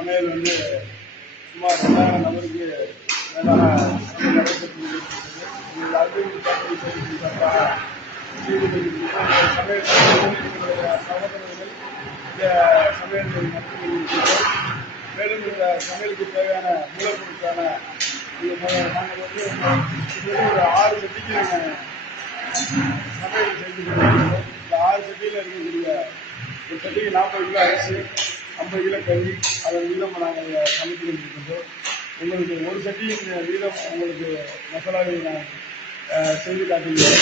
சமையல் வந்து சுமார் 2000 நபருக்கு மேலாக சமையல் நடைபெற்று இதில் அறிவியல் சமையல் சகோதரர்கள் இந்த சமையல் நடத்தி மேலும் இந்த சமையலுக்கு தேவையான மூலப்பொருட்கான நாங்கள் வந்து ஒரு 6 சட்டிக்கு நாங்கள் சமையல் செய்து கொண்டிருக்கிறோம். இந்த 6 சட்டியில் இருக்கக்கூடிய ஒரு சட்டிக்கு 40 கிலோ அரிசி, 50 கிலோ கறி, அதன் வீதம் நாங்கள் சமைத்து கொண்டிருக்கின்றோம். உங்களுக்கு ஒரு சட்டியின் வீதம் உங்களுக்கு மசாலாவை நான் செய்து காட்டுகிறோம்.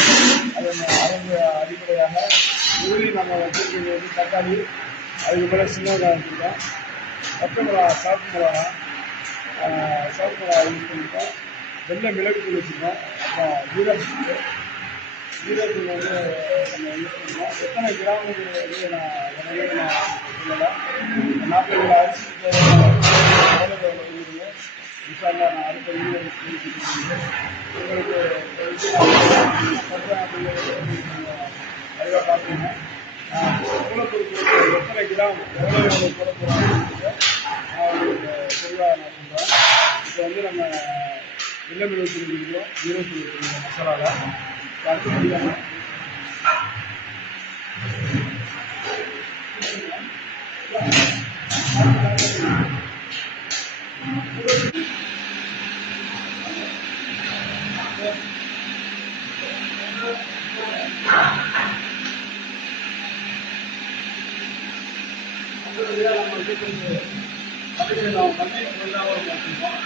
அதன் அடிப்படையாக முதலில் நாங்கள் வச்சிருக்கிறது வந்து தக்காளி, அதுக்கு பிறகு சின்ன வெங்காயம் வச்சுருக்கோம், பச்சை மிளகா, சிவப்பு மிளகா யூஸ் பண்ணியிருக்கோம், வெள்ளை மிளகு தூள் வச்சுருக்கோம், அப்புறம் ஜீரகத்தூள் வந்து நம்ம யூஸ் பண்ணிக்கிறோம். எத்தனை கிராமுக்கு நான் சொல்லலை. 40 கிலோ அரிசி தேவையான நான் அடுத்த வீடியோ உங்களுக்கு அதில் பார்த்தீங்கன்னா மூலப்பொருட்கள் எத்தனை கிராம் எவ்வளோ போட போகிறாங்க நான் உங்களுக்கு தெளிவாக நான் சொல்கிறேன். இப்போ வந்து நம்ம வெள்ளை மிளகு தூள் வச்சுருக்கோம், ஜீரகத்தூள் வச்சுருக்கோம் மசாலாவில். அடுத்தபடியாக நம்ம மத்திய வெள்ளாமல் பார்த்துருக்கோம்.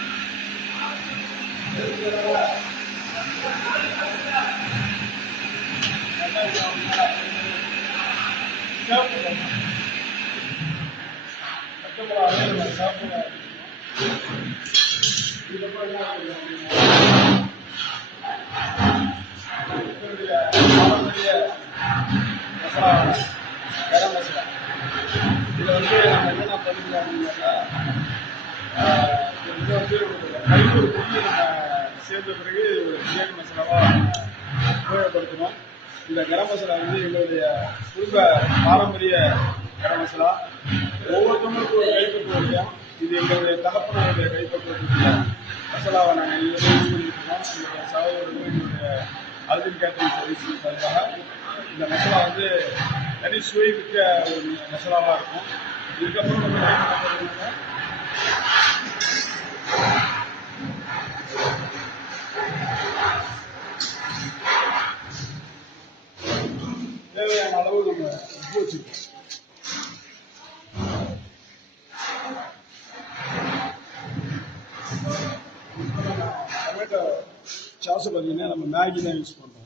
கரம் மசாலா இதில் வந்து நம்ம என்னென்ன பண்ணிக்கலாம் அப்படின்னாக்கா, இதை வந்து கைப்பொரு பொடி நம்ம சேர்ந்த பிறகு பிரியாணி மசாலாவாக உபயோகப்படுத்தணும். இந்த கரம் மசாலா வந்து எங்களுடைய குடும்ப பாரம்பரிய கரம் மசாலா. ஒவ்வொருத்தவங்களுக்கும் ஒரு கைப்பக்குவம் இருக்கும். இது எங்களுடைய தகப்பனுடைய கைப்பக்குவத்துடைய மசாலாவை நாங்கள் யூஸ் பண்ணியிருக்கோம். எங்களுடைய சகோதரர்களும் எங்களுடைய அல்வின் கேட்டரிங் சர்வீஸ் சார்பாக இந்த மசாலா வந்து தனி சுவை மிக்க ஒரு மசாலாவாக இருக்கும். இதுக்கப்புறம் நம்ம தேவையான அளவு நம்ம உப்பு வச்சுருக்கோம். டொமேட்டோ சாஸை பார்த்தீங்கன்னா நம்ம மேகி தான் யூஸ் பண்ணுறோம்.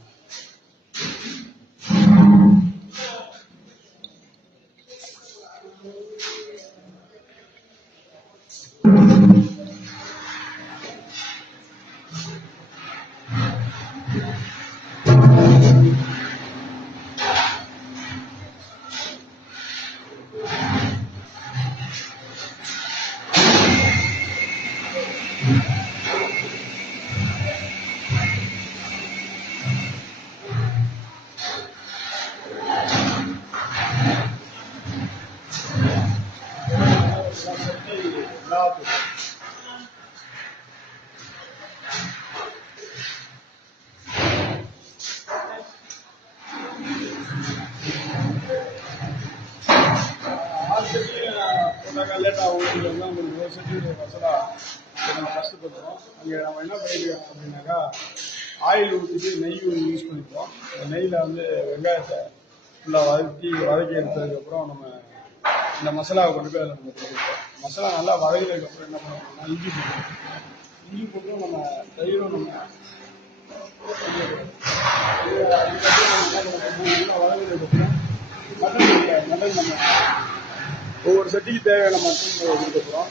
லேட் ஆகும் உங்களுக்கு ஒரு செட்டு மசாலா நம்ம கஷ்டப்படுறோம். அங்கே நம்ம என்ன பண்ணிக்கிறோம் அப்படின்னாக்கா, ஆயில் ஊற்றிட்டு நெய் யூஸ் பண்ணிப்போம். நெய்யில் வந்து வெங்காயத்தை ஃபுல்லாக வதக்கி எடுத்ததுக்கப்புறம் நம்ம இந்த மசாலாவை கொண்டு போய் அதில் நம்ம கொடுப்போம். மசாலா நல்லா வதங்கினதுக்கப்புறம் என்ன பண்ணுவோம்னா இஞ்சி போட்டு நம்ம தயிரும் நம்ம வதங்கினதுக்கப்புறம் மட்டன் நம்ம ஒவ்வொரு சட்டிக்கு தேவையான மட்டன் கொடுக்கப்புறம்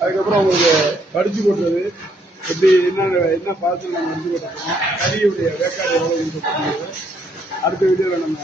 அதுக்கப்புறம் உங்களுக்கு வடிச்சு போட்டுறது எப்படி என்ன பார்த்து நம்ம வடிச்சு போட்டுருக்கோம், கறியுடைய வேக்காடு எவ்வளோ கொடுக்கப்படுறது அடுத்த வீடியோவில் நம்ம